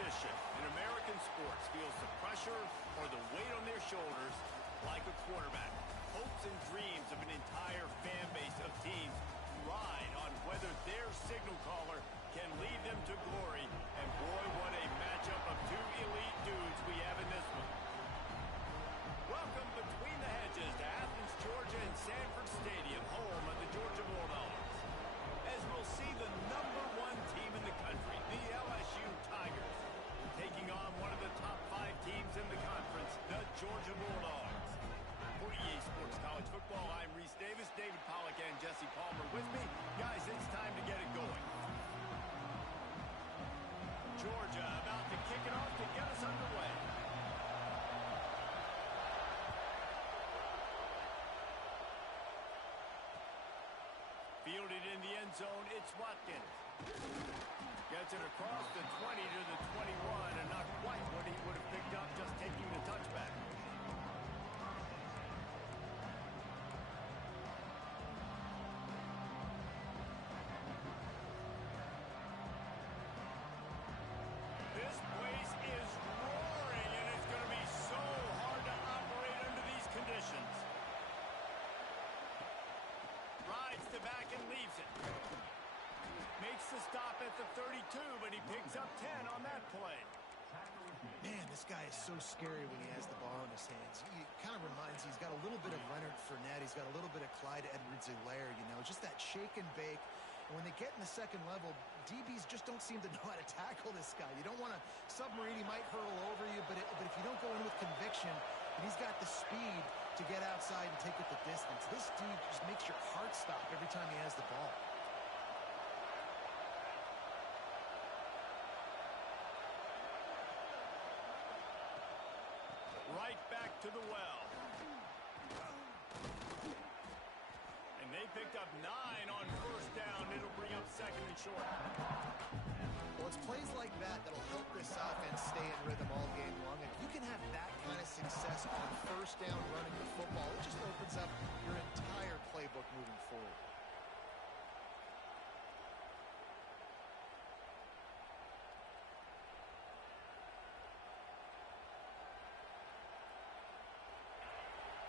position in American sports feels the pressure or the weight on their shoulders like a quarterback. Hopes and dreams of an entire fan base of teams ride on whether their signal caller can lead them to glory. And boy, what a matchup of two elite dudes we have in this one. Welcome between the hedges to Athens, Georgia and Sanford Stadium, home of the Georgia Bulldogs. As we'll see the #1 team in the country, the LSU Tigers, taking on one of the top 5 teams in the conference, the Georgia Bulldogs. For EA Sports College Football, I'm Reese Davis, David Pollack and Jesse Palmer with me. Guys, it's time to get it going. Georgia about to kick it off to get us underway. Fielded in the end zone, it's Watkins. Gets it across the 20 to the 21, and not quite what he would have picked up just taking the touchback. This place is roaring, and it's going to be so hard to operate under these conditions. Rides the back and leaves it. Makes the stop at the 32, but he picks up 10 on that play. Man, this guy is so scary when he has the ball in his hands. He kind of reminds you, he's got a little bit of Leonard Fournette. He's got a little bit of Clyde Edwards-Helaire, you know, just that shake and bake. And when they get in the second level, DBs just don't seem to know how to tackle this guy. You don't want to submarine. He might hurtle over you, but if you don't go in with conviction, and he's got the speed to get outside and take it the distance, this dude just makes your heart stop every time he has the ball. Right back to the well. And they picked up 9 on first down. It'll bring up second and short. Well, it's plays like that that'll help this offense stay in rhythm all game long. If you can have that kind of success on first down running the football, it just opens up your entire playbook moving forward.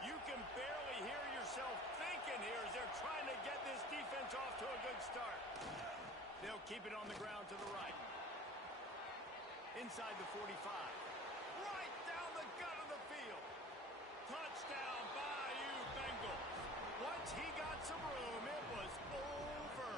You can barely hear yourself thinking here as they're trying to get this defense off to a good start. They'll keep it on the ground to the right. Inside the 45. Right down the gut of the field. Touchdown, Bayou Bengals. Once he got some room, it was over.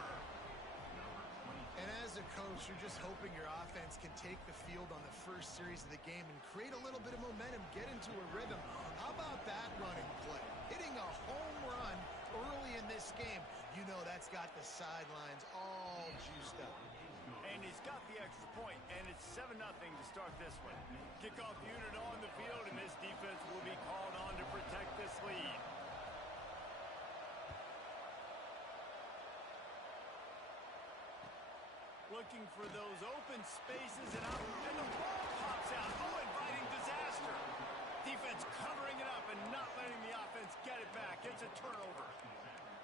And as a coach, you're just hoping your offense can take the field on the first series of the game and create a little bit of momentum, get into a rhythm. How about that running play? Hitting a home run early in this game. You know that's got the sidelines all juiced up. And he's got the extra point, and it's 7-0 to start this one. Kickoff unit on the field, and this defense will be called on to protect this lead. Looking for those open spaces, and the ball pops out. Oh, inviting disaster. Defense covering it up and not letting the offense get it back. It's a turnover.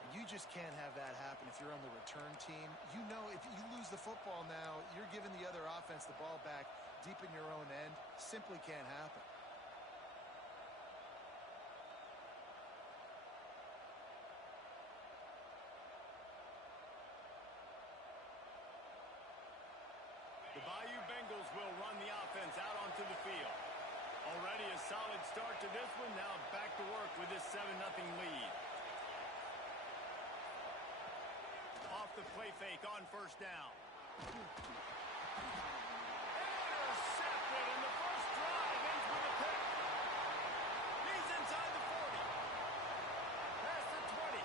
You just can't have that happen if you're on the return team. You know if you lose the football now, you're giving the other offense the ball back deep in your own end. Simply can't happen. The Bayou Bengals will run the offense out onto the field. Already a solid start to this one. Now back to work with this 7-0 lead. Off the play fake on first down. Intercepted, and the first drive ends with a pick. He's inside the 40. Past the 20.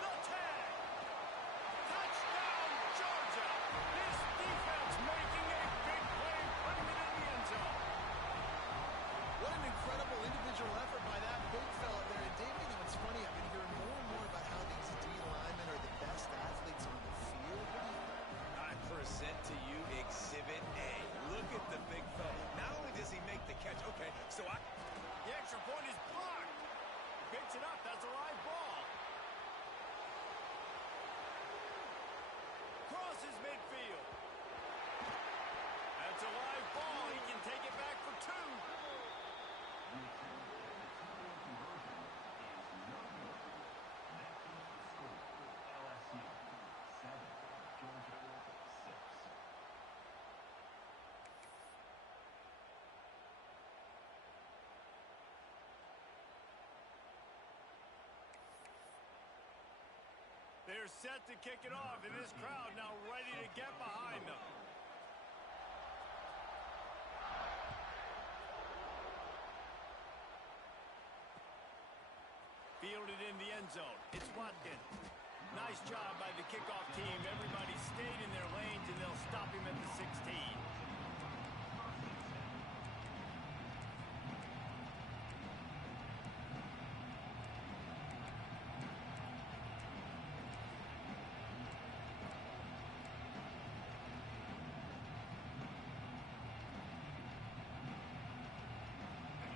The 10. Touchdown, Georgia. This defense making a big play, putting it in the end zone. What an incredible individual effort by that big fella there. And David, you know, it's funny, I've been hearing more and more about how these D linemen are the best athletes on the field. I present to you a They're set to kick it off, and this crowd now ready to get behind them. Fielded in the end zone. It's Watkins. Nice job by the kickoff team. Everybody stayed in their lanes, and they'll stop him at the 16.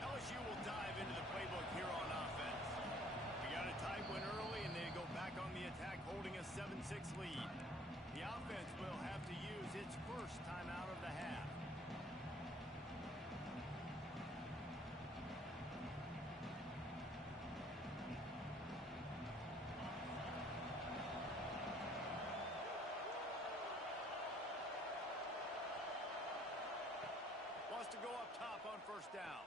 LSU will dive into the playbook here on offense. We got a tight one early, and they go back on the attack, holding a 7-6 lead. The offense will have to use its first time out of the half. Wants to go up top on first down.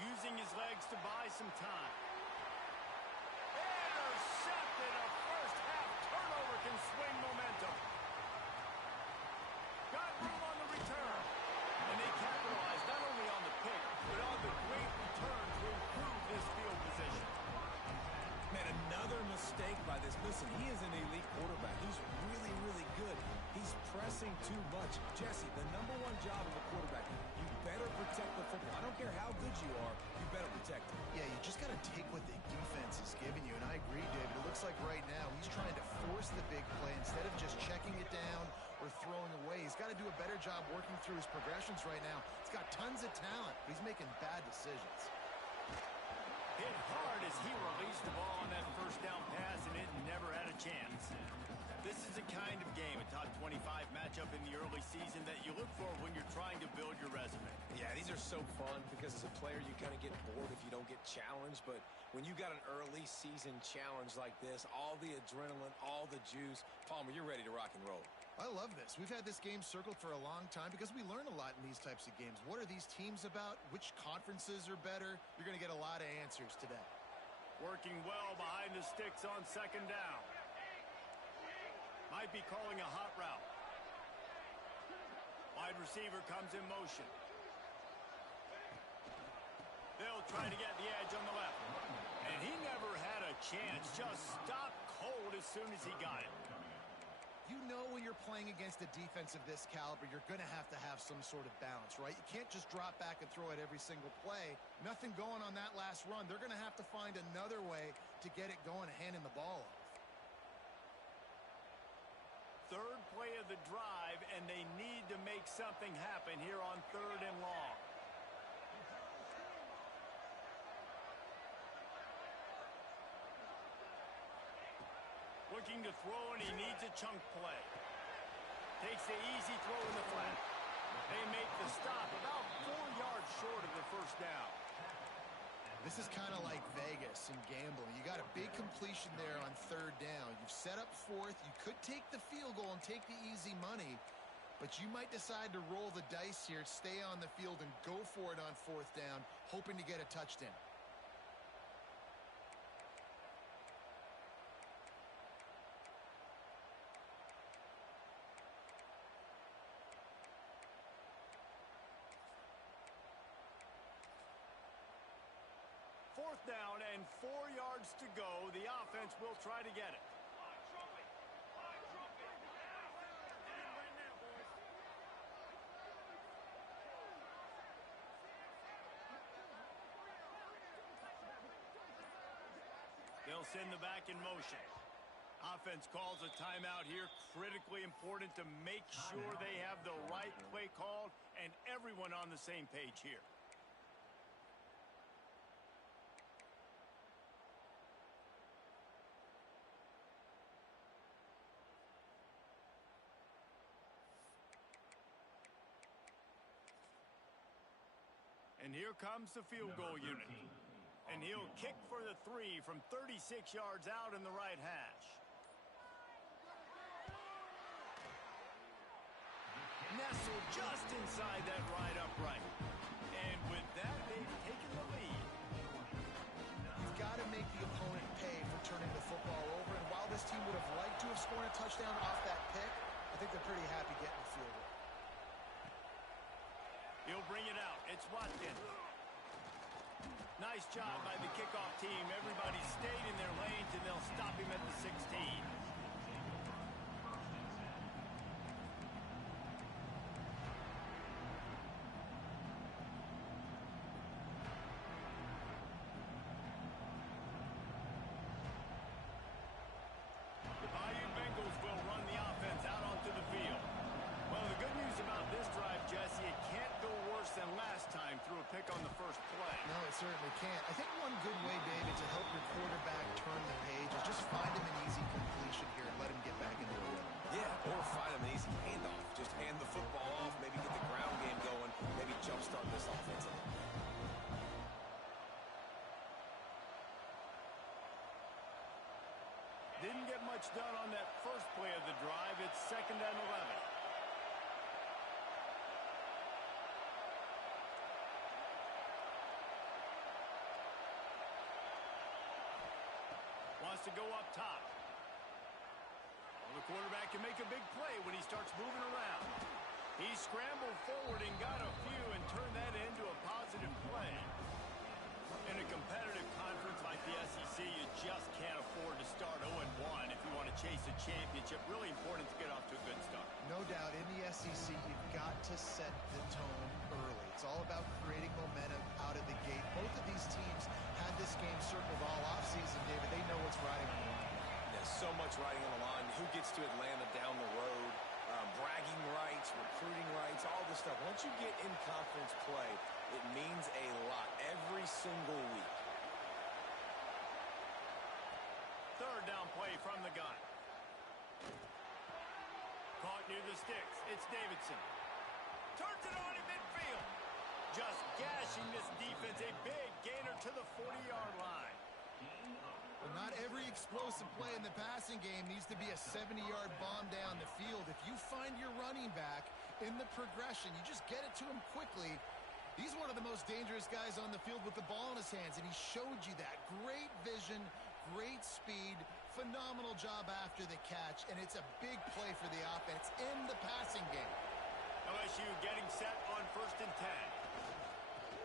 Using his legs to buy some time. Intercepted. A first half turnover can swing momentum. Got room on the return. And they capitalize not only on the pick, but on the great return to improve this field position. Man, another mistake by this. Listen, he is an elite quarterback. He's really, really good. He's pressing too much. Jesse, the number one job of a quarterback, you better protect the football. I don't care how good you are, you better protect it. Yeah, you just got to take what the defense is giving you, and I agree, David. It looks like right now he's trying to force the big play instead of just checking it down or throwing away. He's got to do a better job working through his progressions right now. He's got tons of talent, but he's making bad decisions. Hit hard as he released the ball on that first down pass, and it never had a chance. This is the kind of game, a top 25 matchup in the early season, that you look for when you're trying to build your resume. Yeah, these are so fun because as a player, you kind of get bored if you don't get challenged. But when you got an early season challenge like this, all the adrenaline, all the juice, Palmer, you're ready to rock and roll. I love this. We've had this game circled for a long time because we learn a lot in these types of games. What are these teams about? Which conferences are better? You're going to get a lot of answers today. Working well behind the sticks on second down. Might be calling a hot route. Wide receiver comes in motion. They'll try to get the edge on the left. And he never had a chance. Just stopped cold as soon as he got it. You know when you're playing against a defense of this caliber, you're going to have some sort of balance, right? You can't just drop back and throw it every single play. Nothing going on that last run. They're going to have to find another way to get it going and handing the ball off. Third play of the drive, and they need to make something happen here on 3rd and long. Looking to throw, and he needs a chunk play. Takes the easy throw in the flat. They make the stop about 4 yards short of the first down. This is kind of like Vegas and gambling. You got a big completion there on 3rd down. You've set up 4th. You could take the field goal and take the easy money, but you might decide to roll the dice here, stay on the field, and go for it on 4th down, hoping to get a touchdown. Fourth down and 4 yards to go. The offense will try to get it. They'll send the back in motion. Offense calls a timeout here. Critically important to make sure they have the right play called and everyone on the same page here. And here comes the field goal unit. And he'll kick for the 3 from 36 yards out in the right hash. Nestled just inside that right upright. And with that, they've taken the lead. You've got to make the opponent pay for turning the football over. And while this team would have liked to have scored a touchdown off that pick, I think they're pretty happy getting the field goal. He'll bring it out. It's Watkins. Nice job by the kickoff team. Everybody stayed in their lanes, and they'll stop him at the 16. The Bayou Bengals will run the offense out onto the field. Well, the good news about this drive, Jesse, it can't go worse than last time through a pick on the first play. No, it certainly can't. I think one good way, David, to help your quarterback turn the page is just find him an easy completion here and let him get back into the rhythm. Yeah, or find him an easy handoff. Just hand the football off, maybe get the ground game going, maybe jumpstart this offense a little. Didn't get much done on that first play of the drive. It's 2nd and 11. Wants to go up top. Well, the quarterback can make a big play when he starts moving around. He scrambled forward and got a few and turned that into a positive play. In a competitive conference like the SEC, you just can't afford to start 0-1 if you want to chase a championship. Really important to get off to a good start. No doubt, in the SEC, you've got to set the tone early. It's all about creating momentum out of the gate. Both of these teams had this game circled all offseason, David. They know what's riding on the line. There's so much riding on the line. Who gets to Atlanta down the road? Bragging rights, recruiting rights, all this stuff. Once you get in conference play, it means a lot every single week. Third down play from the gun. Caught near the sticks. It's Davidson. Turns it on in midfield. Just gashing this defense. A big gainer to the 40-yard line. Well, not every explosive play in the passing game needs to be a 70-yard bomb down the field. If you find your running back in the progression, you just get it to him quickly. He's one of the most dangerous guys on the field with the ball in his hands, and he showed you that. Great vision, great speed, phenomenal job after the catch, and it's a big play for the offense in the passing game. LSU getting set on 1st and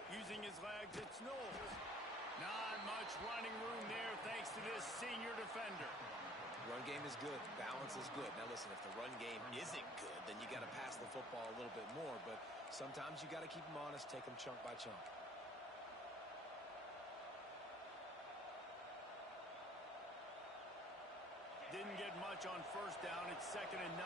10. Using his legs, it's Knowles. Not much running room there thanks to this senior defender. Run game is good. Balance is good. Now, listen, if the run game isn't good, then you got to pass the football a little bit more. But sometimes you got to keep them honest, take them chunk by chunk. Didn't get much on 1st down. It's 2nd and 9.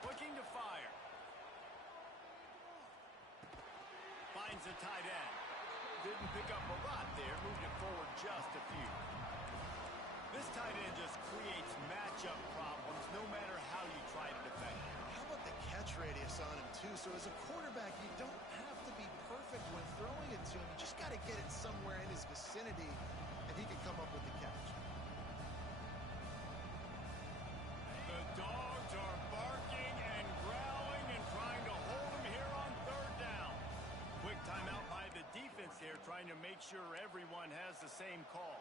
Looking to fire. Finds the tight end. Didn't pick up a lot there. Moved it forward just a few. This tight end just creates matchup problems no matter how you try to defend it. How about the catch radius on him, too? So as a quarterback, you don't have to be perfect when throwing it to him. You just got to get it somewhere in his vicinity, and he can come up with the catch. The dogs are barking and growling and trying to hold him here on 3rd down. Quick timeout by the defense there, trying to make sure everyone has the same call.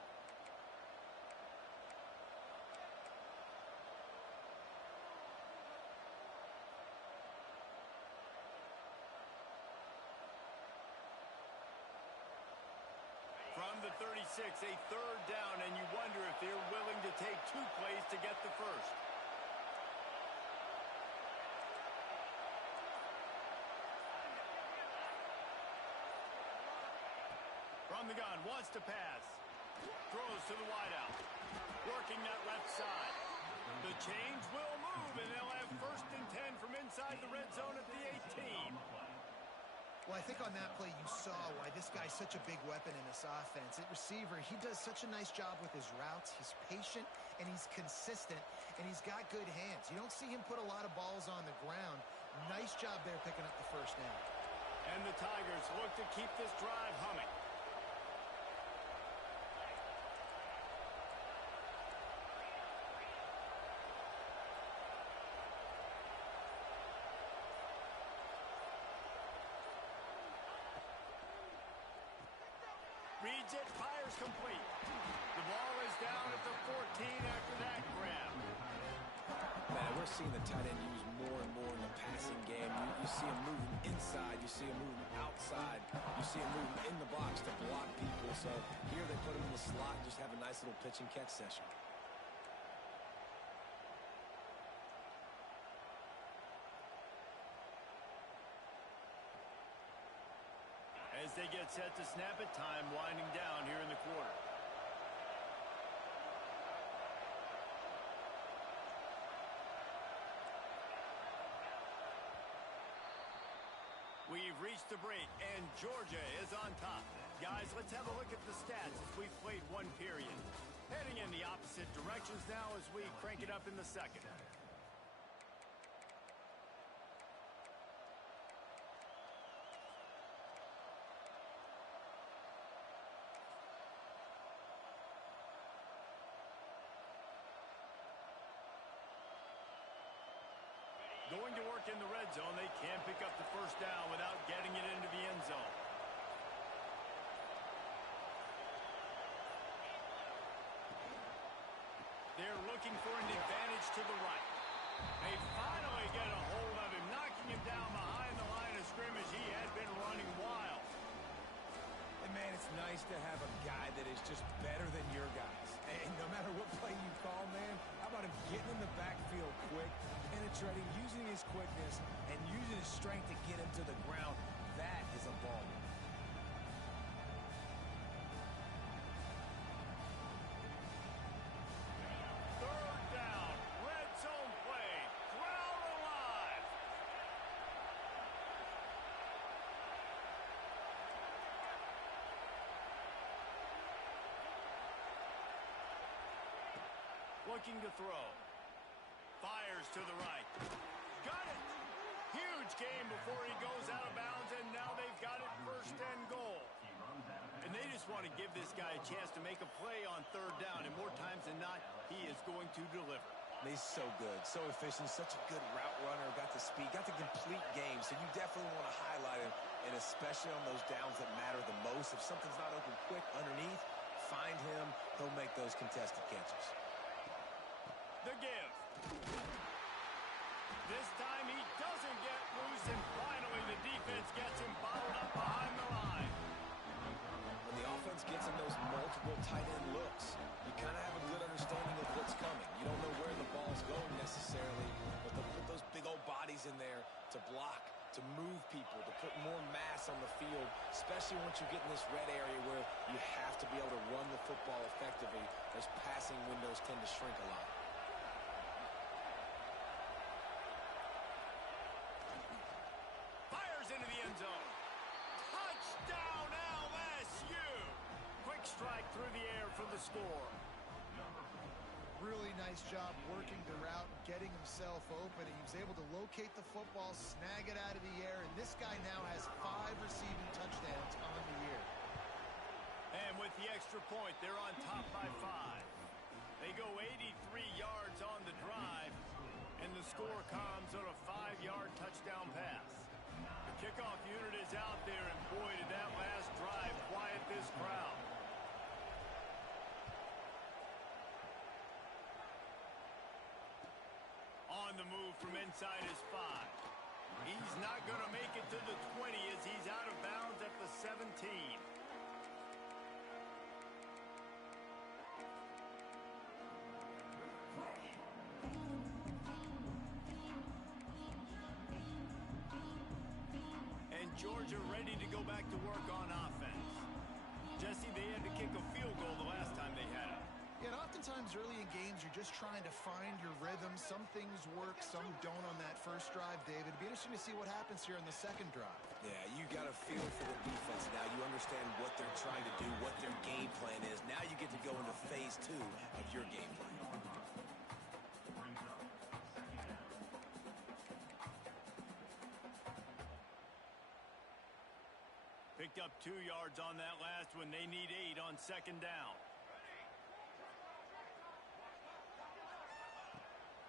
From the 36, a 3rd down, and you wonder if they're willing to take 2 plays to get the first. From the gun, wants to pass. Throws to the wideout. Working that left side. The chains will move, and they'll have 1st and 10 from inside the red zone at the 18. Well, I think on that play you saw why this guy's such a big weapon in this offense. At receiver, he does such a nice job with his routes. He's patient, and he's consistent, and he's got good hands. You don't see him put a lot of balls on the ground. Nice job there picking up the 1st down. And the Tigers look to keep this drive humming. Reads it, fires complete. The ball is down at the 14 after that grab. Man, we're seeing the tight end used more and more in the passing game. You see him moving inside. You see him moving outside. You see him moving in the box to block people. So here they put him in the slot and just have a nice little pitch and catch session. As they get set to snap it, time winding down here in the quarter. We've reached the break, and Georgia is on top. Guys, let's have a look at the stats as we've played one period. Heading in the opposite directions now as we crank it up in the second. Going to work in the red zone. They can't pick up the first down without getting it into the end zone. They're looking for an advantage to the right. They finally get a hold of him, knocking him down behind the line of scrimmage. He had been running wild. And man, it's nice to have a guy that is just better than your guys. And no matter what play you call, man, how about him getting in the backfield quick, penetrating, using his quickness, and using his strength to get him to the ground? That is a ball. Third down, red zone play, crowd alive. Looking to throw. Fires to the right. Got it! Huge game before he goes out of bounds, and now they've got it first and goal. And they just want to give this guy a chance to make a play on third down, and more times than not, he is going to deliver. He's so good, so efficient, such a good route runner, got the speed, got the complete game, so you definitely want to highlight him, and especially on those downs that matter the most. If something's not open quick underneath, find him, he'll make those contested catches. The give. This time he doesn't get loose, and finally the defense gets him bottled up behind the line. When the offense gets in those multiple tight end looks, you kind of have a good understanding of what's coming. You don't know where the ball's going necessarily, but they'll put those big old bodies in there to block, to move people, to put more mass on the field, especially once you get in this red area where you have to be able to run the football effectively. Those passing windows tend to shrink a lot. Into the end zone. Touchdown LSU! Quick strike through the air for the score. Really nice job working the route, getting himself open. He was able to locate the football, snag it out of the air, and this guy now has 5 receiving touchdowns on the year. And with the extra point, they're on top by 5. They go 83 yards on the drive, and the score comes on a 5-yard touchdown pass. The kickoff unit is out there, and boy, did that last drive quiet this crowd. On the move from inside his 5. He's not going to make it to the 20 as he's out of bounds at the 17. Georgia ready to go back to work on offense. Jesse, they had to kick a field goal the last time they had it. Yeah, and oftentimes early in games, you're just trying to find your rhythm. Some things work, some don't on that first drive, David. It'd be interesting to see what happens here in the second drive. Yeah, you got a feel for the defense now. You understand what they're trying to do, what their game plan is. Now you get to go into phase 2 of your game plan. Picked up 2 yards on that last one. They need 8 on second down.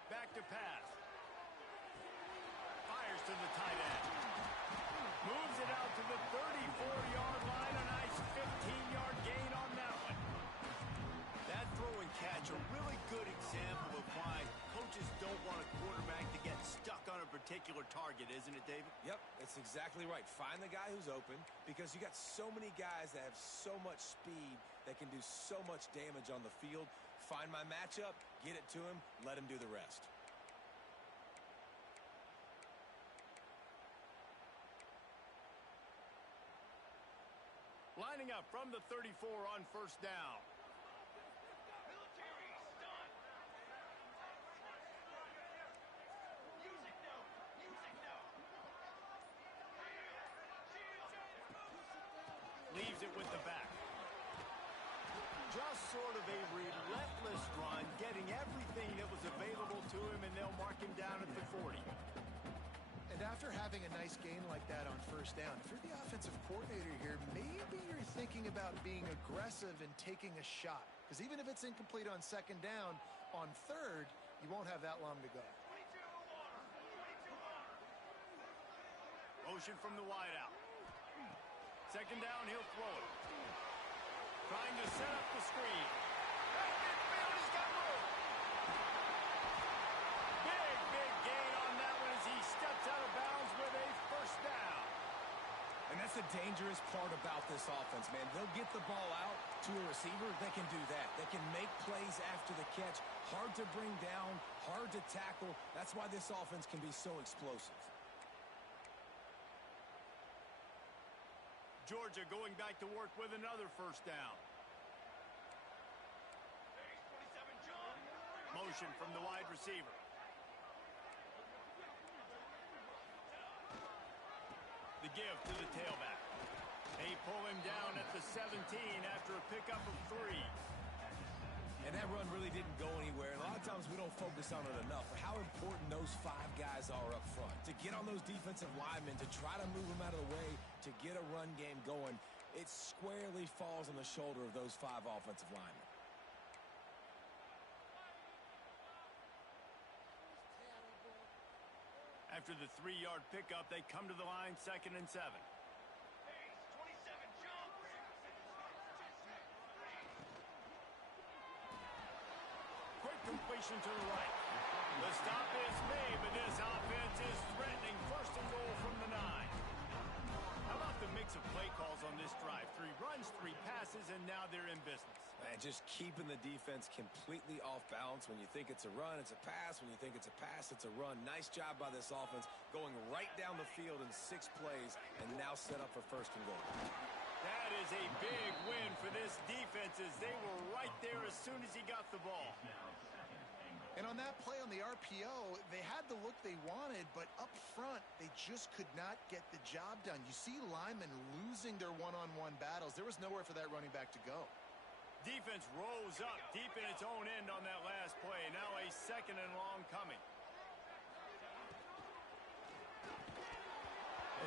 Back to pass. Fires to the tight end. Moves it out to the 34-yard line. A nice 15-yard gain particular target, isn't it, David? Yep, that's exactly right. Find the guy who's open because you got so many guys that have so much speed that can do so much damage on the field. Find my matchup, get it to him, let him do the rest. Lining up from the 34 on first down. Leaves it with the back. Just sort of a relentless run, getting everything that was available to him, and they'll mark him down at the 40. And after having a nice gain like that on first down, if you're the offensive coordinator here, maybe you're thinking about being aggressive and taking a shot. Because even if it's incomplete on second down, on third, you won't have that long to go. Motion from the wideout. Second down, he'll throw it. Trying to set up the screen. Right midfield, he's got room. Big gain on that one as he steps out of bounds with a first down. And that's the dangerous part about this offense, man. They'll get the ball out to a receiver. They can do that. They can make plays after the catch. Hard to bring down, hard to tackle. That's why this offense can be so explosive. Georgia going back to work with another first down. Motion from the wide receiver. The give to the tailback. They pull him down at the 17 after a pickup of 3. And that run really didn't go anywhere. And a lot of times we don't focus on it enough. But how important those 5 guys are up front. To get on those defensive linemen, to try to move them out of the way, to get a run game going, it squarely falls on the shoulder of those 5 offensive linemen. After the 3-yard pickup, they come to the line, 2nd and 7. Completion to the right. The stop is made, but this offense is threatening. First and goal from the 9. How about the mix of play calls on this drive? 3 runs, 3 passes, and now they're in business. Man, just keeping the defense completely off balance. When you think it's a run, it's a pass. When you think it's a pass, it's a run. Nice job by this offense, going right down the field in 6 plays, and now set up for first and goal. That is a big win for this defense as they were right there as soon as he got the ball. And on that play on the RPO, they had the look they wanted, but up front, they just could not get the job done. You see linemen losing their one-on-one battles. There was nowhere for that running back to go. Defense rose up deep in its own end on that last play. Now a 2nd and long coming.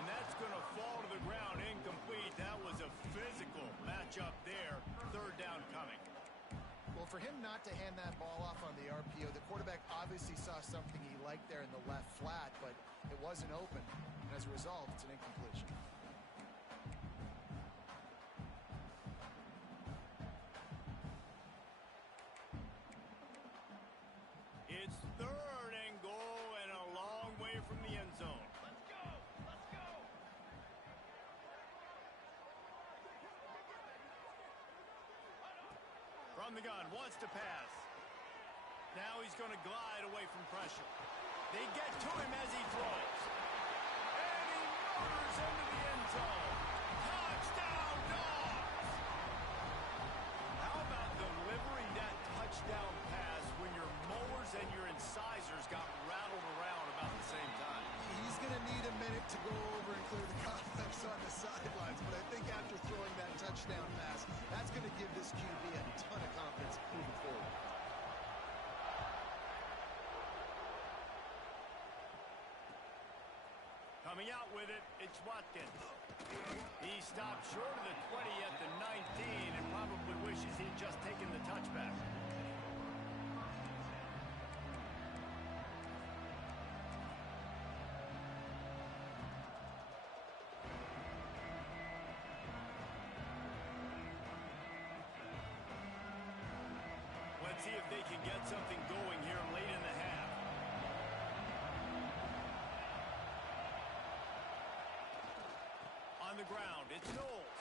And that's going to fall to the ground incomplete. That was a physical matchup there. 3rd down coming. Well, for him not to hand that ball off on the RPO, the quarterback obviously saw something he liked there in the left flat, but it wasn't open. And as a result, it's an incompletion. It's 3rd and goal and a long way from the end zone. Let's go! Let's go! From the gun, wants to pass. Now he's going to glide away from pressure. They get to him as he throws. And he motors into the end zone. Touchdown, Dogs! How about delivering that touchdown pass when your mowers and your incisors got rattled around about the same time? He's going to need a minute to go over and clear the cobwebs on the sidelines, but I think after throwing that touchdown pass, that's going to give this QB a ton of confidence moving forward. Coming out with it, it's Watkins. He stopped short of the 20 at the 19 and probably wishes he'd just taken the touchback. Let's see if they can get something going here late in the half. on the ground. It's Knowles.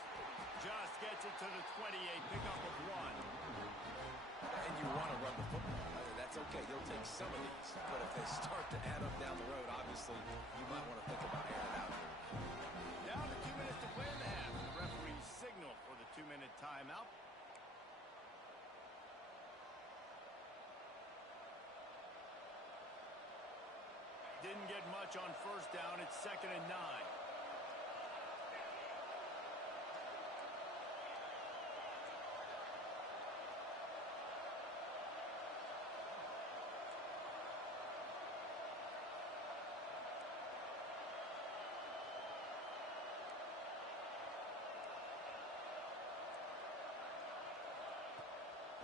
Just gets it to the 28, pickup of 1. And you want to run the football. That's okay. He'll take some of these. But if they start to add up down the road, obviously, you might want to think about airing it out here. Down to 2 minutes to play in the half. The referee's signal for the 2-minute timeout. Didn't get much on first down. It's 2nd and 9.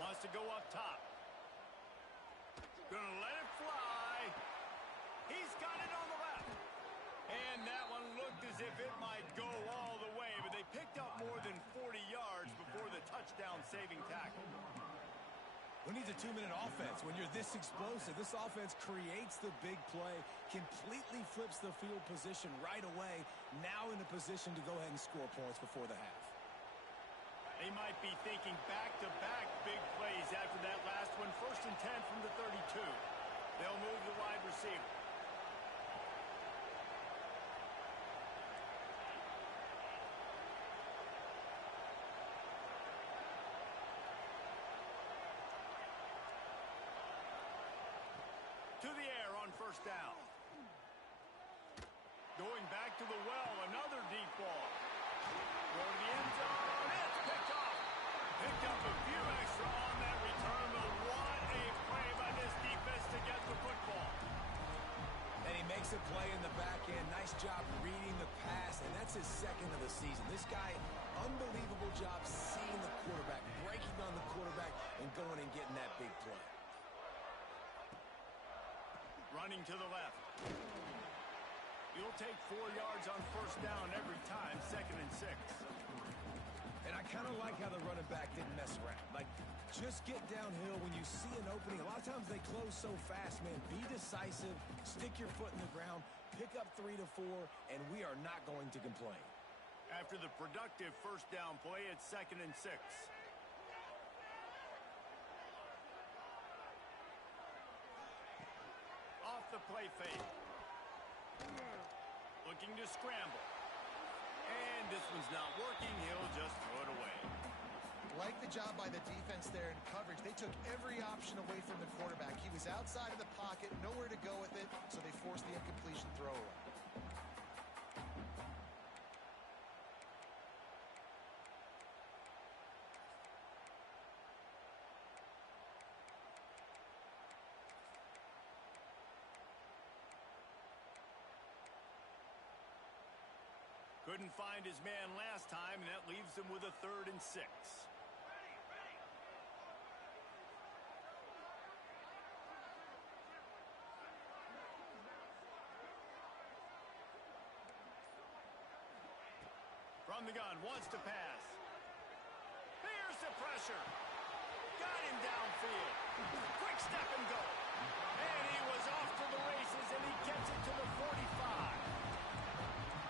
Wants to go up top. Gonna let it fly. He's got it on the left. And that one looked as if it might go all the way, but they picked up more than 40 yards before the touchdown-saving tackle. Who needs a 2-minute offense? When you're this explosive, this offense creates the big play, completely flips the field position right away, now in a position to go ahead and score points before the half. They might be thinking back-to-back big plays after that last one. 1st and 10 from the 32. They'll move the wide receiver. To the air on 1st down. Going back to the well, another deep ball. Go to the end zone. It's picked off. Picked up a few extra on that return, but what a play by this defense to get the football. And he makes a play in the back end. Nice job reading the pass, and that's his 2nd of the season. This guy, unbelievable job seeing the quarterback, breaking on the quarterback, and going and getting that big play. Running to the left. You'll take 4 yards on 1st down every time, 2nd and 6. And I kind of like how the running back didn't mess around. Like, just get downhill when you see an opening. A lot of times they close so fast, man. Be decisive, stick your foot in the ground, pick up 3 to 4, and we are not going to complain. After the productive 1st down play, it's 2nd and 6. Off the play fake. Looking to scramble. And this one's not working. He'll just throw it away. Like the job by the defense there in coverage. They took every option away from the quarterback. He was outside of the pocket, nowhere to go with it, so they forced the incompletion throw away. Couldn't find his man last time, and that leaves him with a 3rd and 6. From the gun, wants to pass. Here's the pressure. Got him downfield. Quick step and go. And he was off to the races, and he gets it to the 45.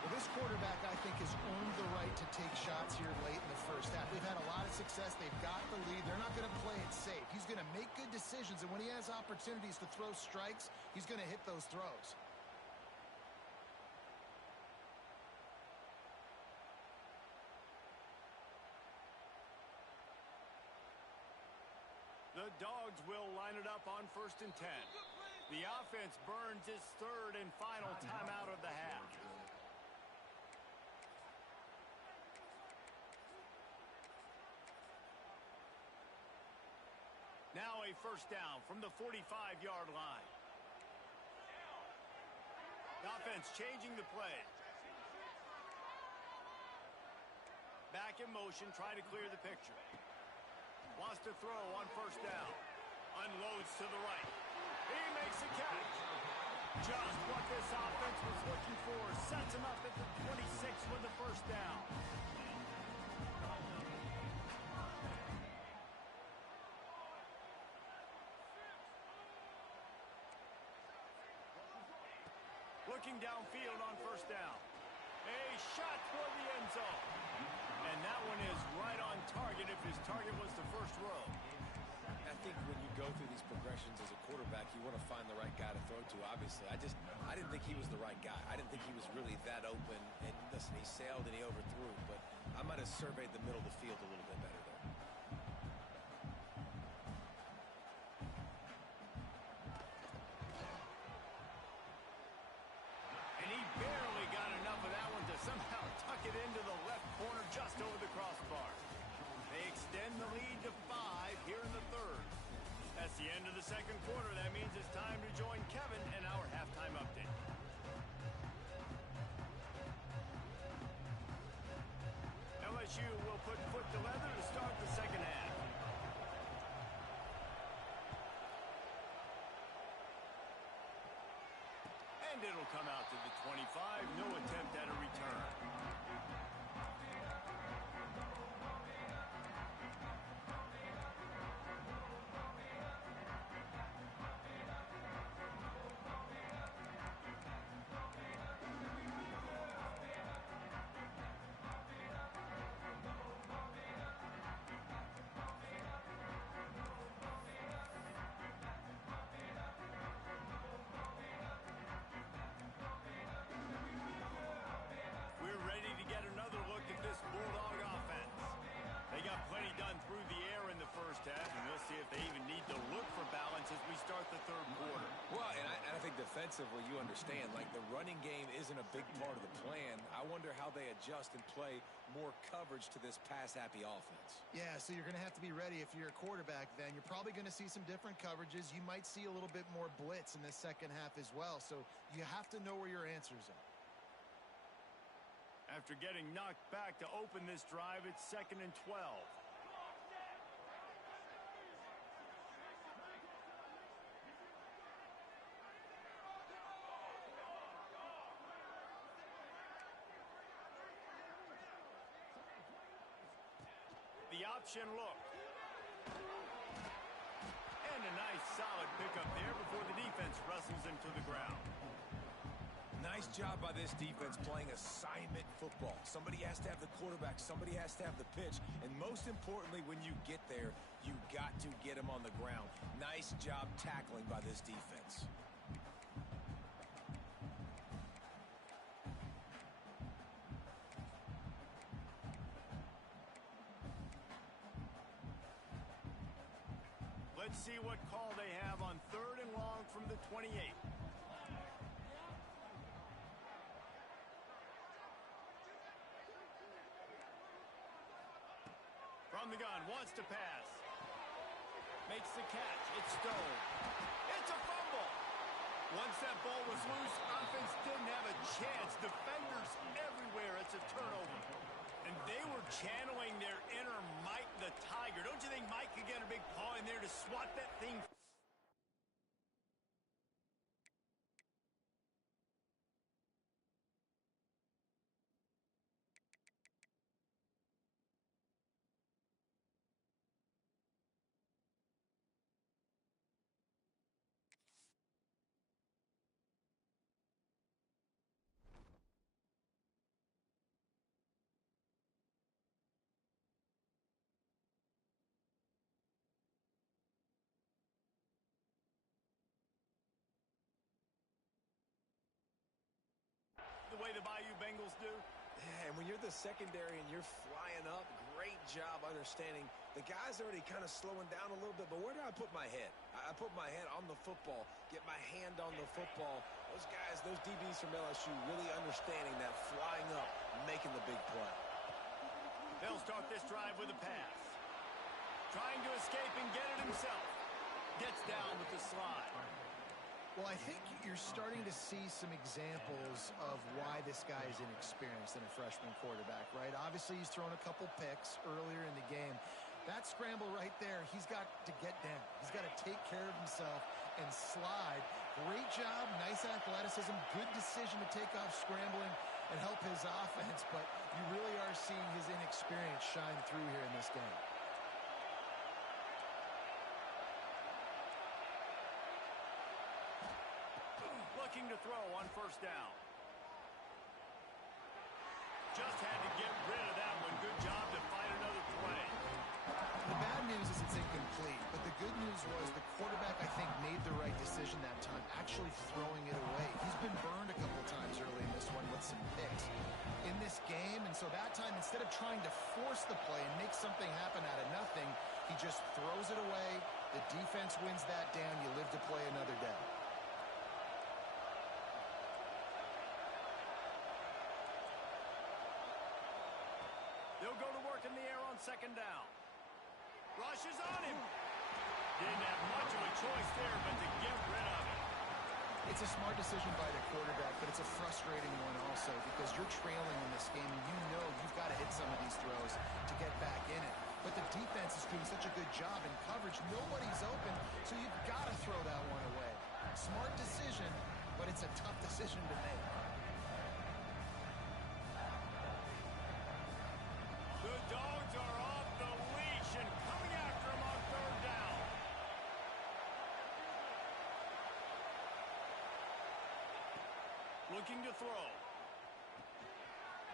Well, this quarterback, I think, has earned the right to take shots here late in the 1st half. They've had a lot of success. They've got the lead. They're not going to play it safe. He's going to make good decisions, and when he has opportunities to throw strikes, he's going to hit those throws. The Dogs will line it up on 1st and 10. The offense burns its 3rd and final timeout of the half. Now a 1st down from the 45-yard line. The offense changing the play. Back in motion, trying to clear the picture. Wants to throw on 1st down. Unloads to the right. He makes a catch. Just what this offense was looking for. Sets him up at the 26 with the 1st down. Looking downfield on 1st down. A shot toward the end zone. And that one is right on target if his target was the first row. I think when you go through these progressions as a quarterback, you want to find the right guy to throw to, obviously. I didn't think he was the right guy. I didn't think he was really that open. And listen, he sailed and he overthrew, but I might have surveyed the middle of the field a little bit better there. And he barely got enough of that one to somehow tuck it into the left corner just over the crossbar. They extend the lead to 5 here in the third. That's the end of the second quarter. That means it's time to join Kevin in our halftime update. LSU will put foot to leather to start the second half. And it'll come out to the 25. No attempt at a return. We're ready to get another look at this Bulldog offense. They got plenty done through the air in the first half, and we'll see if they even need to look for balance as we start the third quarter. Well, and I think defensively, you understand, like the running game isn't a big part of the plan. I wonder how they adjust and play more coverage to this pass-happy offense. Yeah, so you're going to have to be ready if you're a quarterback then. You're probably going to see some different coverages. You might see a little bit more blitz in the second half as well. So you have to know where your answers are. After getting knocked back to open this drive, it's 2nd and 12. The option look. And a nice solid pickup there before the defense wrestles him to the ground. Nice job by this defense playing assignment football. Somebody has to have the quarterback. Somebody has to have the pitch. And most importantly, when you get there, you got to get him on the ground. Nice job tackling by this defense. Let's see what call they have on 3rd and long from the 28. From the gun, wants to pass. Makes the catch. It's Stone. It's a fumble. Once that ball was loose, offense didn't have a chance. Defenders everywhere. It's a turnover. And they were channeling their inner Mike the Tiger. Don't you think Mike could get a big paw in there to swat that thing? The way the Bayou Bengals do. Yeah, and when you're the secondary and you're flying up, great job understanding. The guy's already kind of slowing down a little bit, but where do I put my head? I put my head on the football, get my hand on the football. Those guys, those DBs from LSU really understanding that flying up, making the big play. They'll start this drive with a pass. Trying to escape and get it himself. Gets down with the slide. Well, I think you're starting to see some examples of why this guy is inexperienced in a freshman quarterback, right? Obviously, he's thrown a couple picks earlier in the game. That scramble right there, he's got to get down. He's got to take care of himself and slide. Great job, nice athleticism, good decision to take off scrambling and help his offense, but you really are seeing his inexperience shine through here in this game. Looking to throw on 1st down. news was the quarterback, I think, made the right decision that time, actually throwing it away. He's been burned a couple times early in this one with some picks in this game, and so that time, instead of trying to force the play and make something happen out of nothing, he just throws it away. The defense wins that down. You live to play another day. They'll go to work in the air on second down. Rushes on him. Didn't have much of a choice there, but to get rid of it. It's a smart decision by the quarterback, but it's a frustrating one also because you're trailing in this game and you know you've got to hit some of these throws to get back in it. But the defense is doing such a good job in coverage. Nobody's open, so you've got to throw that one away. Smart decision, but it's a tough decision to make. The Dogs are off the leash and coming after him on third down. Looking to throw.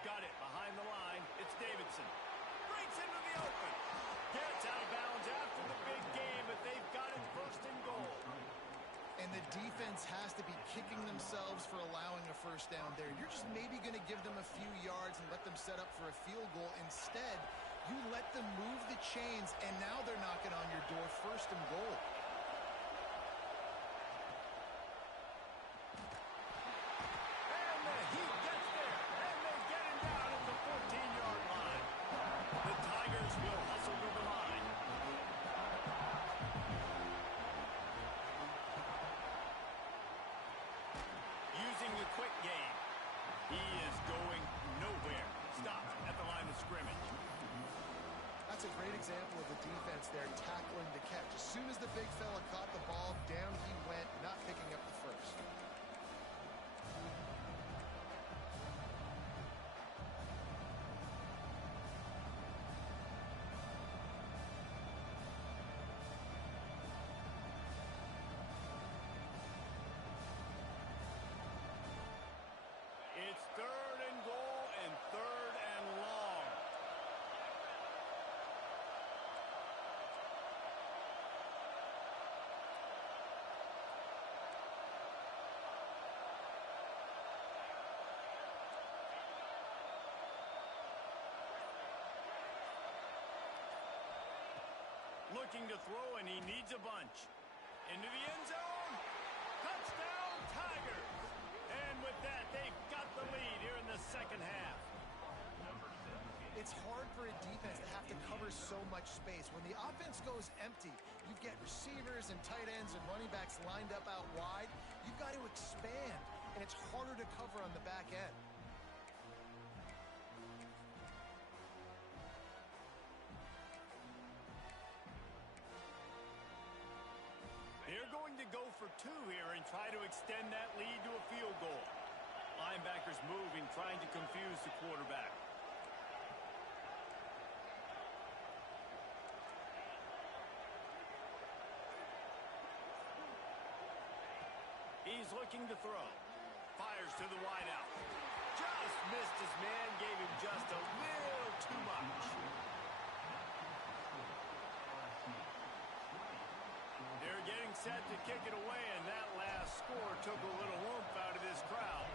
Got it behind the line. It's Davidson. Breaks into the open. Gets out of bounds after the big game, but they've got it first and goal. And the defense has to be kicking themselves for allowing a first down there. You're just maybe going to give them a few yards and let them set up for a field goal. Instead, you let them move the chains, and now they're knocking on your door, first and goal. And the Heat gets there, and they get him down at the 14-yard line. The Tigers will hustle to the line. Using the quick game. He is going nowhere. Stopped at the line of scrimmage. That's a great example of the defense there tackling the catch. As soon as the big fella caught the ball, down he went, not picking up the first. It's third and goal and third and long. Looking to throw, and he needs a bunch. Into the end zone. Touchdown, Tigers. And with that, they've got the lead here in the second half. It's hard for a defense to have to cover so much space. When the offense goes empty, you get receivers and tight ends and running backs lined up out wide. You've got to expand, and it's harder to cover on the back end. They're going to go for two here and try to extend that lead to a field goal. Linebackers moving, trying to confuse the quarterback. He's looking to throw. Fires to the wideout. Just missed his man, gave him just a little too much. They're getting set to kick it away, and that last score took a little oomph out of this crowd.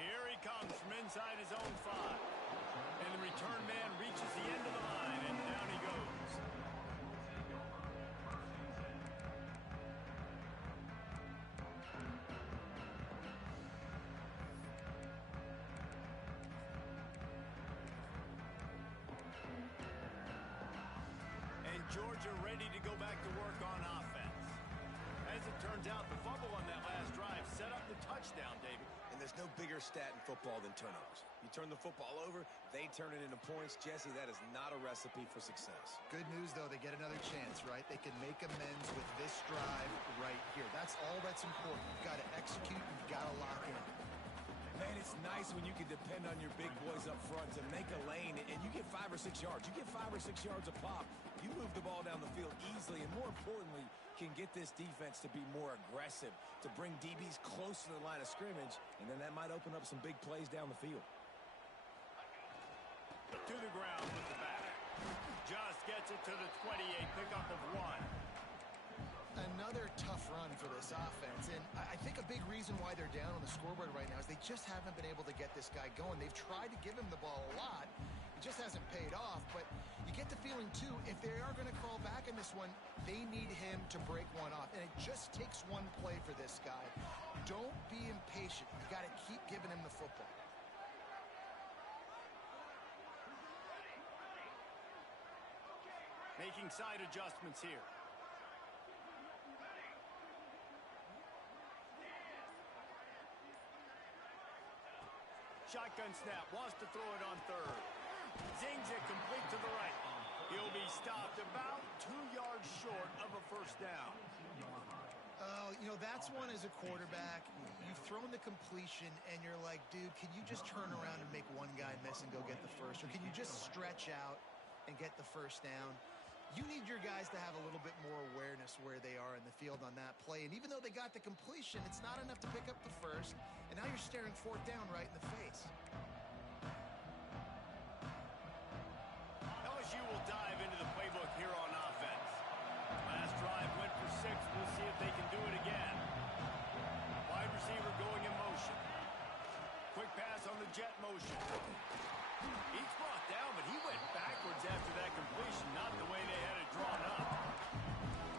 Here he comes from inside his own 5. And the return man reaches the end of the line, and down he goes. And Georgia ready to go back to work on offense. As it turns out, the fumble on that last drive set up the touchdown, David. And there's no bigger stat in football than turnovers. You turn the football over, they turn it into points. Jesse, that is not a recipe for success. Good news, though, they get another chance, right? They can make amends with this drive right here. That's all that's important. You've got to execute. You've got to lock in. Man, it's nice when you can depend on your big boys up front to make a lane, and you get 5 or 6 yards. You get 5 or 6 yards a pop. You move the ball down the field easily, and more importantly, can get this defense to be more aggressive, to bring DBs close to the line of scrimmage, and then that might open up some big plays down the field. To the ground with the bat. Just gets it to the 28, pickup of 1. Another tough run for this offense, and I think a big reason why they're down on the scoreboard right now is they just haven't been able to get this guy going. They've tried to give him the ball a lot. It just hasn't paid off, but you get the feeling, too, if they are going to crawl back in this one, they need him to break one off, and it just takes one play for this guy. Don't be impatient. You got to keep giving him the football. Making side adjustments here. Shotgun snap, wants to throw it on third. Zings it complete to the right. He'll be stopped about 2 yards short of a first down. Oh, you know, that's one as a quarterback. You've thrown the completion, and you're like, dude, can you just turn around and make one guy miss and go get the first? Or can you just stretch out and get the first down? You need your guys to have a little bit more awareness where they are in the field on that play. And even though they got the completion, it's not enough to pick up the first. And now you're staring fourth down right in the face. LSU will dive into the playbook here on offense. Last drive went for 6. We'll see if they can do it again. Wide receiver going in motion. Quick pass on the jet motion. He's brought down, but he went backwards after that completion, not the way they had it drawn up.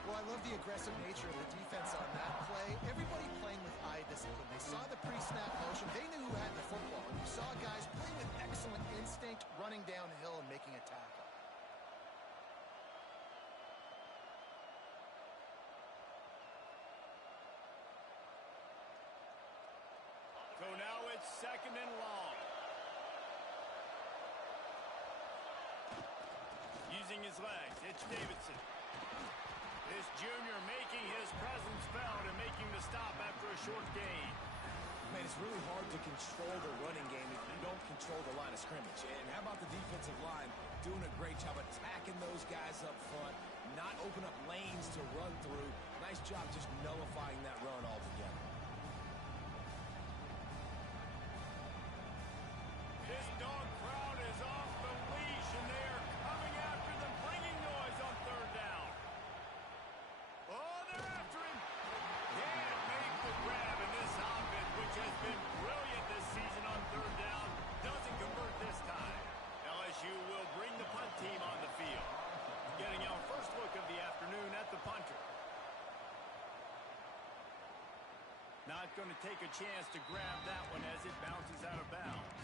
Well, I love the aggressive nature of the defense on that play. Everybody playing with eye discipline. They saw the pre-snap motion. They knew who had the football. And you saw guys play with excellent instinct, running downhill and making a tackle. So now it's 2nd and long. Using his legs, it's Davidson. This junior making his presence felt and making the stop after a short gain. Man, it's really hard to control the running game if you don't control the line of scrimmage. And how about the defensive line doing a great job attacking those guys up front, not open up lanes to run through. Nice job just nullifying that run altogether. This dog crowd is off the leash, and they are coming after them, bringing noise on 3rd down. Oh, they're after him. Can't make the grab, and this offense, which has been brilliant this season on 3rd down, doesn't convert this time. LSU will bring the punt team on the field. Getting our first look of the afternoon at the punter. Not going to take a chance to grab that one as it bounces out of bounds.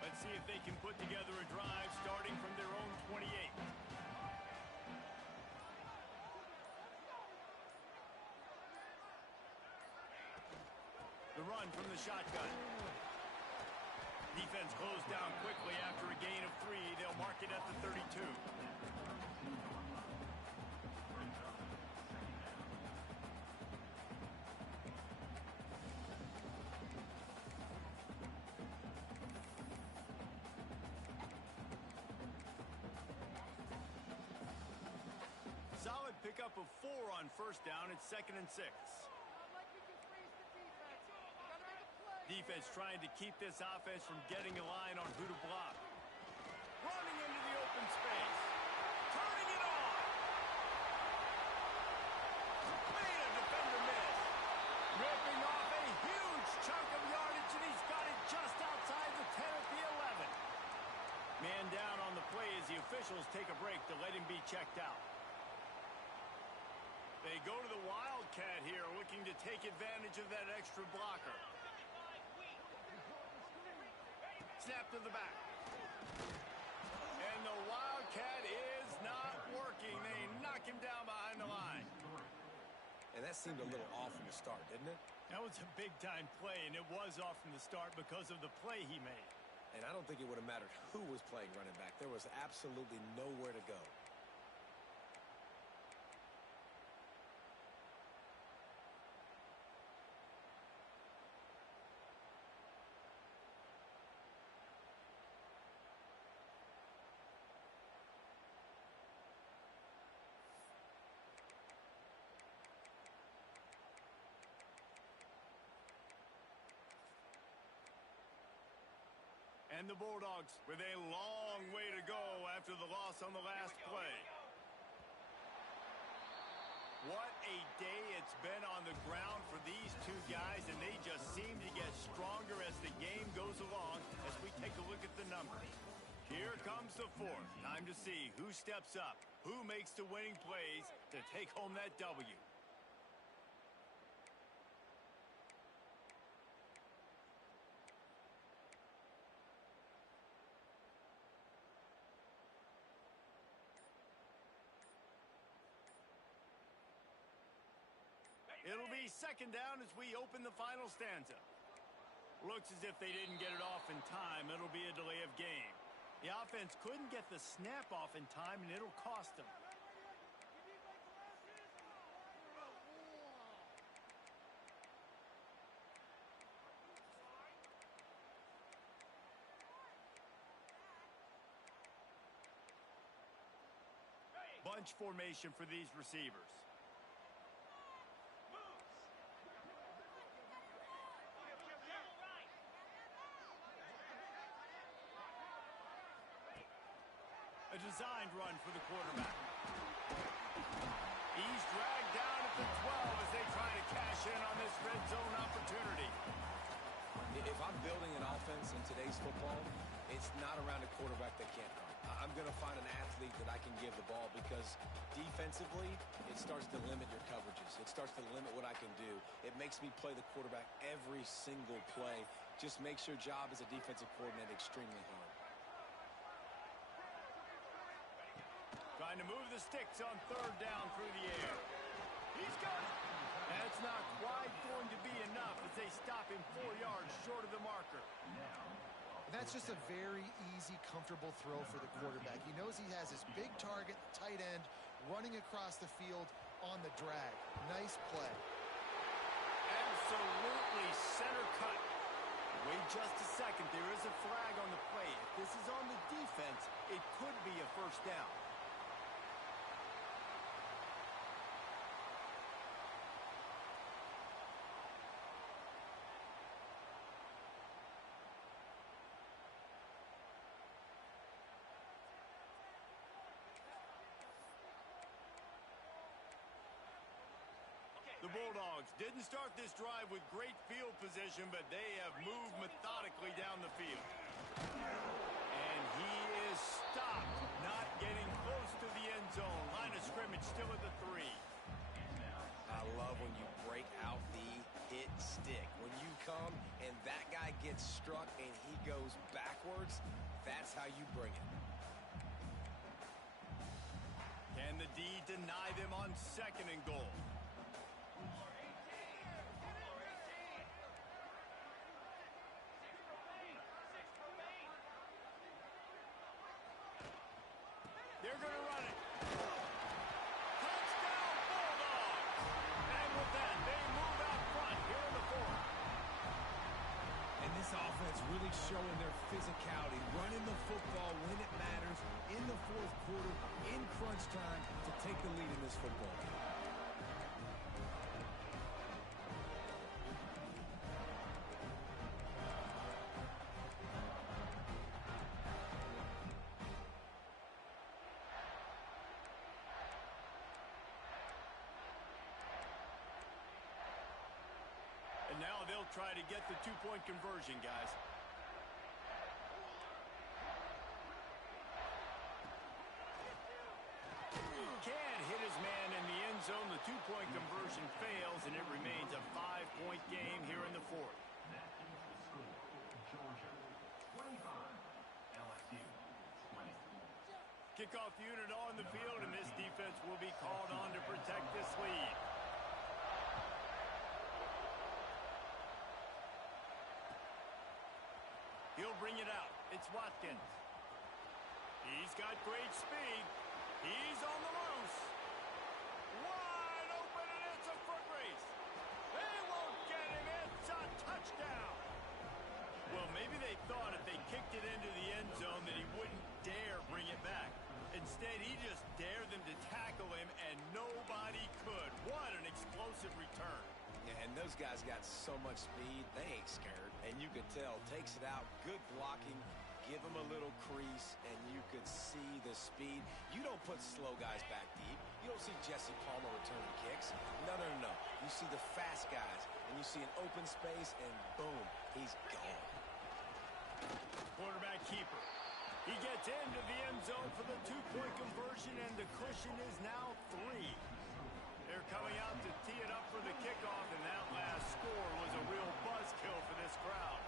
Let's see if they can put together a drive starting from their own 28. The run from the shotgun. Defense closed down quickly after a gain of 3. They'll mark it at the 32. Solid pickup of 4 on 1st down. It's 2nd and 6. Defense trying to keep this offense from getting a line on who to block. Running into the open space. Turning it on. Made a defender miss. Ripping off a huge chunk of yardage, and he's got it just outside the 10 at the 11. Man down on the play as the officials take a break to let him be checked out. They go to the Wildcat here, looking to take advantage of that extra blocker. Snap to the back. And the Wildcat is not working. They knock him down behind the line. And that seemed a little off from the start, didn't it? That was a big-time play, and it was off from the start because of the play he made. And I don't think it would have mattered who was playing running back. There was absolutely nowhere to go. And the Bulldogs with a long way to go after the loss on the last play. What a day it's been on the ground for these two guys, and they just seem to get stronger as the game goes along as we take a look at the numbers. Here comes the fourth. Time to see who steps up, who makes the winning plays to take home that W. It'll be second down as we open the final stanza. Looks as if they didn't get it off in time. It'll be a delay of game. The offense couldn't get the snap off in time, and it'll cost them. Bunch formation for these receivers. A designed run for the quarterback. He's dragged down at the 12 as they try to cash in on this red zone opportunity. If I'm building an offense in today's football, it's not around a quarterback that can't run. I'm going to find an athlete that I can give the ball because defensively, it starts to limit your coverages. It starts to limit what I can do. It makes me play the quarterback every single play. Just makes your job as a defensive coordinator extremely hard. Trying to move the sticks on third down through the air. He's got it. That's not quite going to be enough as they stop him 4 yards short of the marker. And that's just a very easy, comfortable throw for the quarterback. He knows he has his big target, tight end, running across the field on the drag. Nice play. Absolutely center cut. Wait just a second. There is a flag on the play. If this is on the defense, it could be a first down. The Bulldogs didn't start this drive with great field position, but they have moved methodically down the field. And he is stopped, not getting close to the end zone. Line of scrimmage still at the 3. I love when you break out the hit stick. When you come and that guy gets struck and he goes backwards, that's how you bring it. Can the D deny them on second and goal? They're going to run it. Touchdown, Bulldogs! And with that, they move out front here in the fourth. And this offense really showing their physicality, running the football when it matters, in the fourth quarter, in crunch time, to take the lead in this football. And now they'll try to get the two-point conversion, guys. Can't hit his man in the end zone. The two-point conversion fails, and it remains a 5-point game here in the fourth. Kickoff unit on the field, and this defense will be called on to protect this lead. He'll bring it out. It's Watkins. He's got great speed. He's on the loose. Wide open, and it's a foot race. They won't get him. It's a touchdown. Well, maybe they thought if they kicked it into the end zone that he wouldn't dare bring it back. Instead, he just dared them to tackle him, and nobody could. What an explosive return. Yeah, and those guys got so much speed, they ain't scared. And you could tell, takes it out, good blocking, give him a little crease, and you could see the speed. You don't put slow guys back deep. You don't see Jesse Palmer returning kicks. No, no, no, no. You see the fast guys, and you see an open space, and boom, he's gone. Quarterback keeper. He gets into the end zone for the two-point conversion, and the cushion is now 3. They're coming out to tee it up for the kickoff, and that last score was a real buzzkill for this crowd.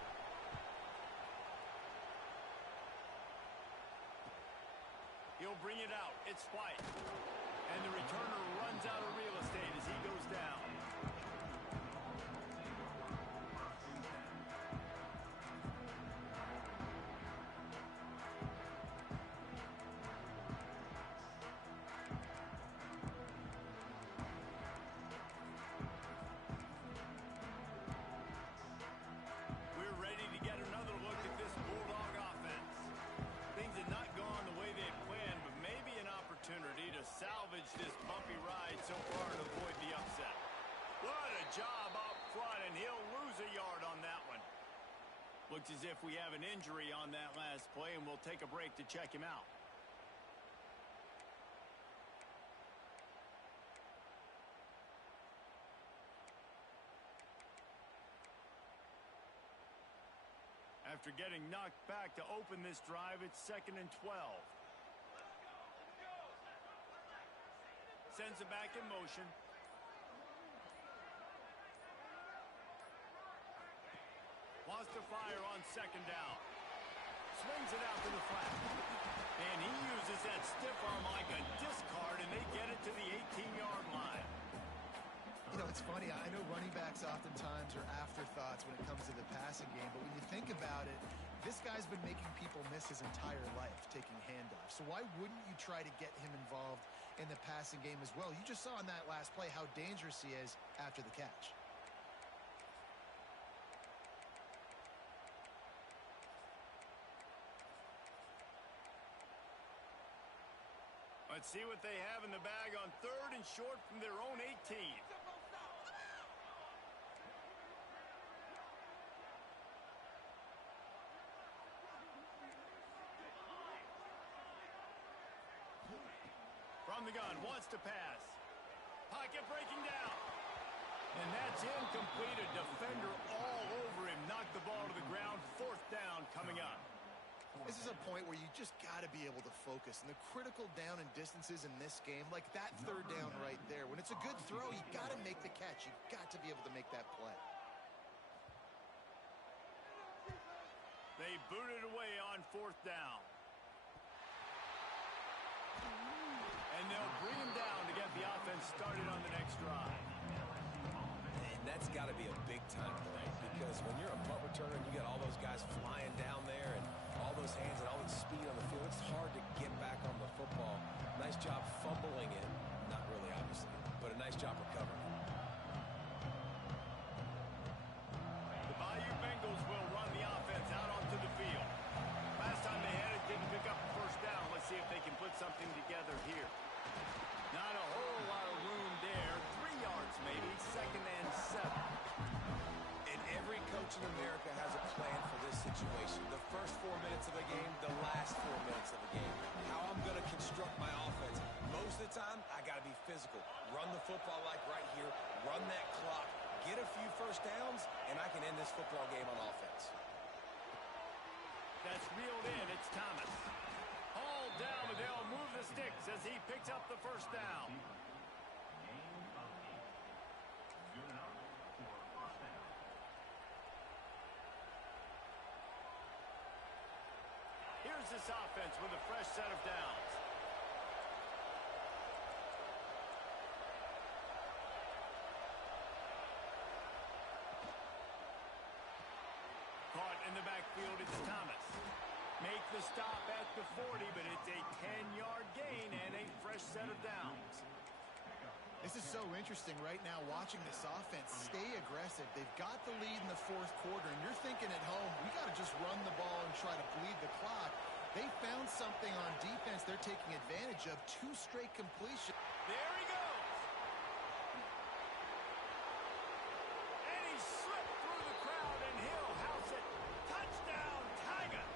He'll bring it out. It's White. And the returner runs out of real estate as he goes down. We're ready to get another look at this Bulldog offense. Things have not gone the way they planned, but maybe an opportunity to salvage this bumpy ride so far and avoid the upset. What a job up front, and he'll lose a yard on that one. Looks as if we have an injury on that last play, and we'll take a break to check him out. After getting knocked back to open this drive, it's 2nd and 12. Sends it back in motion. Wants to fire on 2nd down. Swings it out to the flat. And he uses that stiff arm like a discard, and they get it to the 18-yard line. You know, it's funny. I know running backs oftentimes are afterthoughts when it comes to the passing game, but when you think about it, this guy's been making people miss his entire life taking handoffs. So why wouldn't you try to get him involved in the passing game as well? You just saw in that last play how dangerous he is after the catch. Let's see what they have in the bag on 3rd and short from their own 18. From the gun, wants to pass. Pocket breaking down. And that's incomplete. A defender all over him. Knocked the ball to the ground. 4th down coming up. This is a point where you just got to be able to focus. And the critical down and distances in this game, like that 3rd down right there, when it's a good throw, you got to make the catch. You got to be able to make that play. They boot it away on 4th down. And they'll bring him down to get the offense started on the next drive. And that's got to be a big-time play, because when you're a punt returner and you got all those guys flying down there and all those hands and all that speed on the field, it's hard to get back on the football. Nice job fumbling it. Not really, obviously, but a nice job recovering. The Bayou Bengals will run the offense out onto the field. Last time they had it, didn't pick up the 1st down. Let's see if they can put something together here. Not a whole lot of room there. 3 yards maybe. 2nd and 7. And every coach in America has a plan for this situation. The first 4 minutes of a game, the last 4 minutes of a game. How I'm going to construct my offense. Most of the time, I got to be physical. Run the football like right here. Run that clock. Get a few 1st downs, and I can end this football game on offense. That's reeled in. It's Thomas. Hauled down, but they'll move the sticks as he picks up the 1st down. Here's this offense with a fresh set of downs. Caught in the backfield, it's Thomas. Make the stop at the 40, but it's a 10-yard gain and a fresh set of downs. This is so interesting right now watching this offense stay aggressive. They've got the lead in the 4th quarter, and you're thinking at home, we got to just run the ball and try to bleed the clock. They found something on defense they're taking advantage of. 2 straight completions. There he goes. And he slipped through the crowd, and he'll house it. Touchdown, Tigers.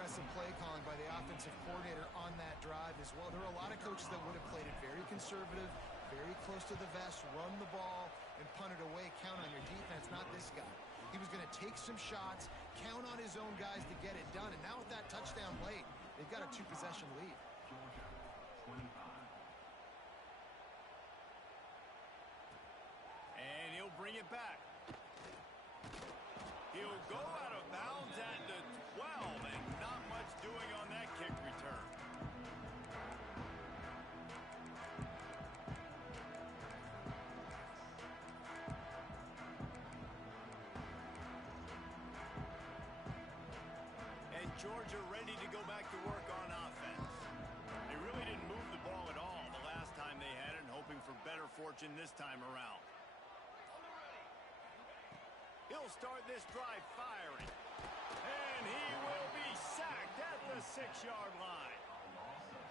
aggressive play calling by the offensive coordinator on that drive as well. There are a lot of coaches that would have played it very conservative, very close to the vest, run the ball, and punt it away. Count on your defense, not this guy. He was going to take some shots, count on his own guys to get it done. And now with that touchdown late, they've got a 2-possession lead. Georgia, 25. And he'll bring it back. He'll go out of bounds at the 12, and not much doing on that kick return. And Georgia ready to go back to work on offense. They really didn't move the ball at all the last time they had it, and hoping for better fortune this time around. He'll start this drive firing. And he will be sacked at the 6-yard line.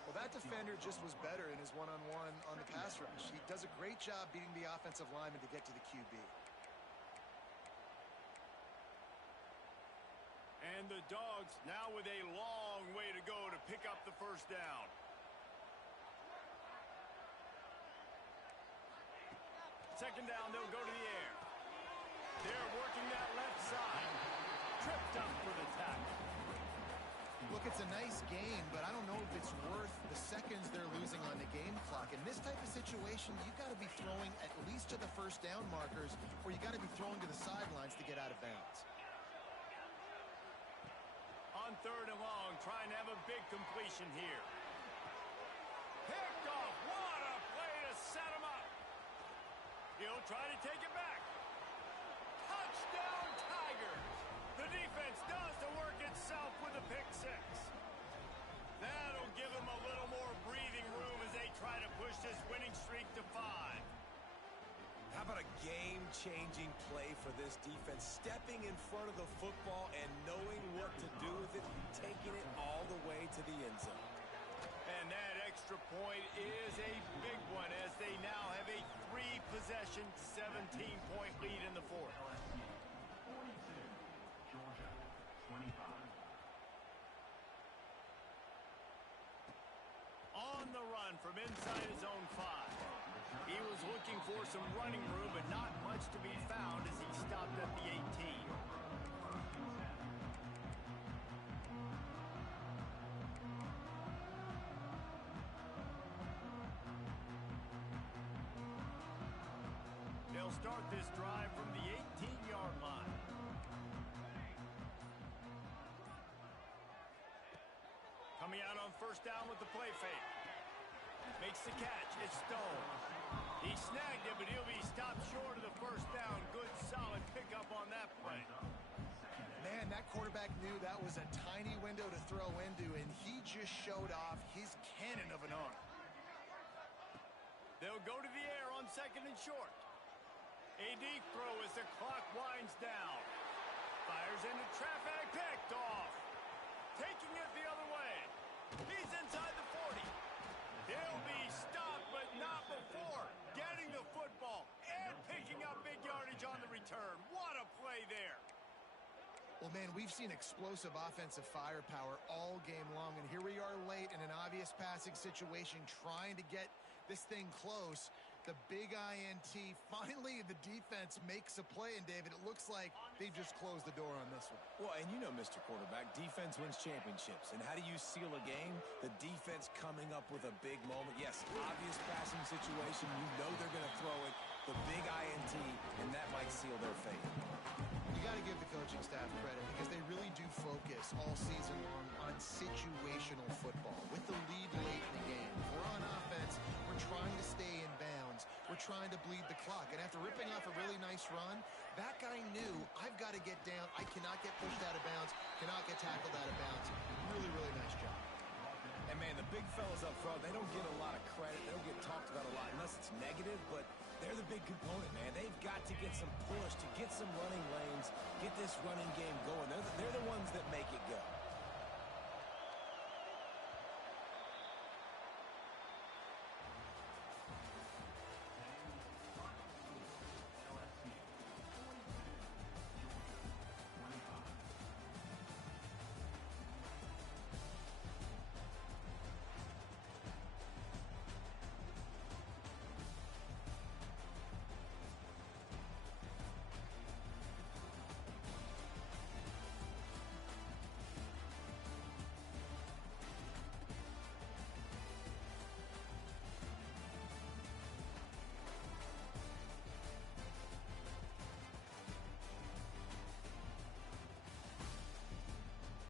Well, that defender just was better in his one-on-one on the pass rush. He does a great job beating the offensive lineman to get to the QB. And the Dogs now with a long way to go to pick up the first down. Second down, they'll go to the air. They're working that left side. Tripped up for the tackle. Look, it's a nice gain, but I don't know if it's worth the seconds they're losing on the game clock. In this type of situation, you've got to be throwing at least to the first down markers, or you got to be throwing to the sidelines to get out of bounds. On 3rd and long, trying to have a big completion here. Picked off. What a play to set him up. He'll try to take it back. Touchdown, Tigers. The defense does the work itself with a pick 6. That'll give them a little more breathing room as they try to push this winning streak to 5. How about a game-changing play for this defense? Stepping in front of the football and knowing what to do with it, taking it all the way to the end zone. And that extra point is a big one as they now have a 3-possession, 17-point lead in the 4th. 42, Georgia, 25. On the run from inside his own 5. He was looking for some running room, but not much to be found as he stopped at the 18. They'll start this drive from the 18-yard line. Coming out on first down with the play fake. Makes the catch. It's Stone. He snagged it, but he'll be stopped short of the first down. Good, solid pickup on that play. Man, that quarterback knew that was a tiny window to throw into, and he just showed off his cannon of an arm. They'll go to the air on 2nd and short. A deep throw as the clock winds down. Fires into traffic. Picked off. Taking it the other way. He's inside the 40. He'll be stopped, but not before getting the football and picking up big yardage on the return. What a play there. Well, man, we've seen explosive offensive firepower all game long, and here we are late in an obvious passing situation trying to get this thing close. The big INT. Finally, the defense makes a play, and David, it looks like they've just closed the door on this one. Well, and you know, Mr. Quarterback, defense wins championships. And how do you seal a game? The defense coming up with a big moment. Yes, obvious passing situation. You know they're going to throw it. The big INT, and that might seal their fate. You got to give the coaching staff credit because they really do focus all season long on situational football. With the lead late in the game, if we're on offense, we're trying to stay in bounds. We're trying to bleed the clock. And after ripping off a really nice run, that guy knew, I've got to get down. I cannot get pushed out of bounds, cannot get tackled out of bounds. Really, really nice job. And, man, the big fellas up front, they don't get a lot of credit. They don't get talked about a lot unless it's negative, but they're the big component, man. They've got to get some push, to get some running lanes, get this running game going. They're the ones that make it go.